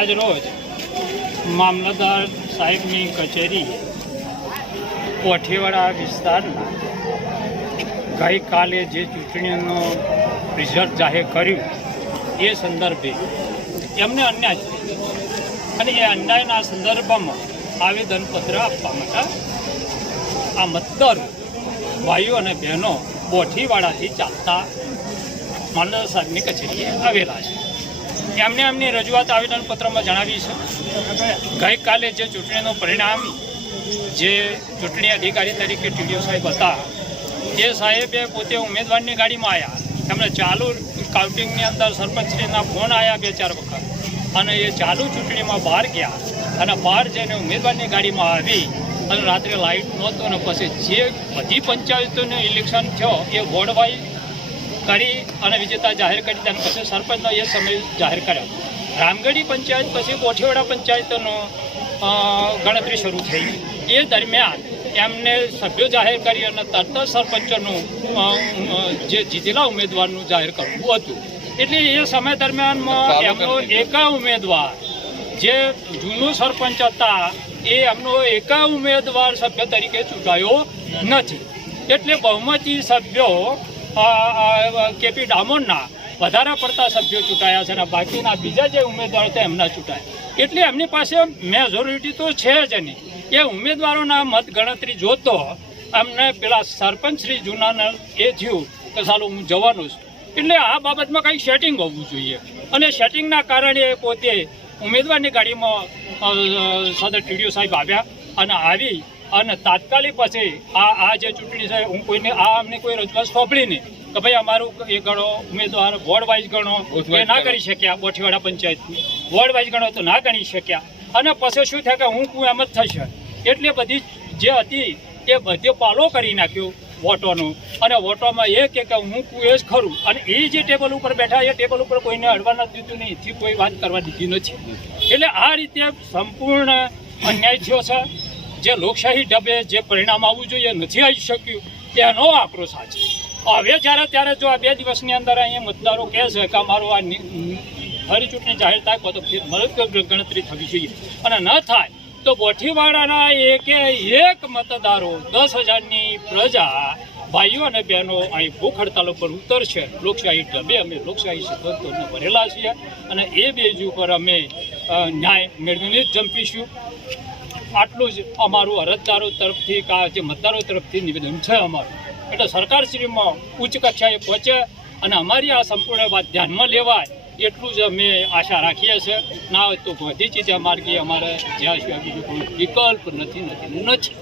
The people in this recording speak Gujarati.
આજ રોજ મામલતદાર સાહેબની કચેરી કોઠીવાડા વિસ્તારમાં ગઈકાલે જે ચૂંટણીનું રિઝલ્ટ જાહેર કર્યું, એ સંદર્ભે એમને અન્યાય અને એ અન્યાયના સંદર્ભમાં આવેદનપત્ર આપવા માટે આ મતદારો ભાઈઓ અને બહેનો બોઠીવાડાથી ચાલતા મામલતદાર સાહેબની કચેરીએ આવેલા છે. એમને એમની રજૂઆત આવેદનપત્રમાં જણાવી છે. ગઈકાલે જે ચૂંટણીનું પરિણામ જે ચૂંટણી અધિકારી તરીકે ટીડીઓ સાહેબ હતા, એ સાહેબે પોતે ઉમેદવારની ગાડીમાં આવ્યા એમણે ચાલુ કાઉન્ટિંગની અંદર સરપંચશ્રીના ફોન આવ્યા બે ચાર વખત. અને એ ચાલુ ચૂંટણીમાં બહાર ગયા અને બહાર જઈને ઉમેદવારની ગાડીમાં આવી અને રાત્રે લાઇટ નહોતું અને પછી જે બધી પંચાયતોનું ઇલેક્શન થયો, એ વોર્ડ વાઇઝ કરી અને વિજેતા જાહેર કરી તેના પછી સરપંચનો એ સમય જાહેર કર્યો. રામગઢી પંચાયત પછી કોઠીવાડા પંચાયતનો ગણતરી શરૂ થઈ. એ દરમિયાન એમને સભ્યો જાહેર કરી અને તરત સરપંચોનું જે જીતેલા ઉમેદવારનું જાહેર કરવું હતું. એટલે એ સમય દરમિયાનમાં એમનો એકા ઉમેદવાર જે જૂનું સરપંચ હતા એ એમનો એકા ઉમેદવાર સભ્ય તરીકે ચૂંટાયો નથી. એટલે બહુમતી સભ્યો કેપી ડામોરના વધારે પડતા સભ્યો ચૂંટાયા છે અને બાકીના બીજા જે ઉમેદવારો હતા એમના ચૂંટાયા. એટલે એમની પાસે મેજોરિટી તો છે જ નહીં. એ ઉમેદવારોના મત ગણતરી જોતો અમને પેલા સરપંચ શ્રી જૂનાને એ થયું કે સારું હું જવાનું છું. એટલે આ બાબતમાં કંઈક સેટિંગ હોવું જોઈએ. અને સેટિંગના કારણે પોતે ઉમેદવારની ગાડીમાં સાથે ટીડીઓ સાહેબ આવ્યા અને આવી અને તાત્કાલિક પછી આ આ જે ચૂંટણી છે હું કોઈને આ અમને કોઈ રજૂઆત સોંપડી નહીં કે ભાઈ અમારું એ ગણો ઉમેદવાર વોર્ડ વાઇઝ ગણો એ ના કરી શક્યા બોઠીવાડા પંચાયતની. વોર્ડ વાઇઝ ગણો તો ના ગણી શક્યા. અને પછી શું થાય કે હું કું એમ જ થશે. એટલે બધી જે હતી એ બધે પાલો કરી નાખ્યો વોટોનો. અને વોટોમાં એ કે કે હું કું એ જ ખરું. અને એ જે ટેબલ ઉપર બેઠા એ ટેબલ ઉપર કોઈને અડવા નથી દીધું નહીં. એથી કોઈ વાત કરવા દીધી નથી. એટલે આ રીતે સંપૂર્ણ અન્યાય થયો છે. જે લોકશાહી ઢબે જે પરિણામ આવવું જોઈએ નથી આવી શક્યું એનો આક્રોશ આ છે હવે જ્યારે, ત્યારે જો આ બે દિવસની અંદર અહીંયા મતદારો કહે છે કે અમારો આ ફરી ચૂંટણી જાહેર થાય તો ફેર મદદ ગણતરી થવી જોઈએ. અને ન થાય, તો બોઠીવાડાના એકે એક મતદારો, દસ હજારની પ્રજા, ભાઈઓ અને બહેનો અહીં ભૂખ હડતાલ ઉપર ઉતરશે. લોકશાહી ઢબે અમે લોકશાહી સિદ્ધાંતોને ભરેલા છીએ અને એ બેજ ઉપર અમે ન્યાય મેળવીને જ જંપીશું. આટલું જ અમારું અરજદારો તરફથી કા જે મતદારો તરફથી નિવેદન છે અમારું. એટલે સરકારશ્રીમાં ઉચ્ચ કક્ષાએ પહોંચે અને અમારી આ સંપૂર્ણ વાત ધ્યાનમાં લેવાય એટલું જ અમે આશા રાખીએ છીએ. ના હોય તો બધી ચીજ માર્ગે અમારે જ્યાં સિવાય બીજું કોઈ વિકલ્પ નથી નથી નથી.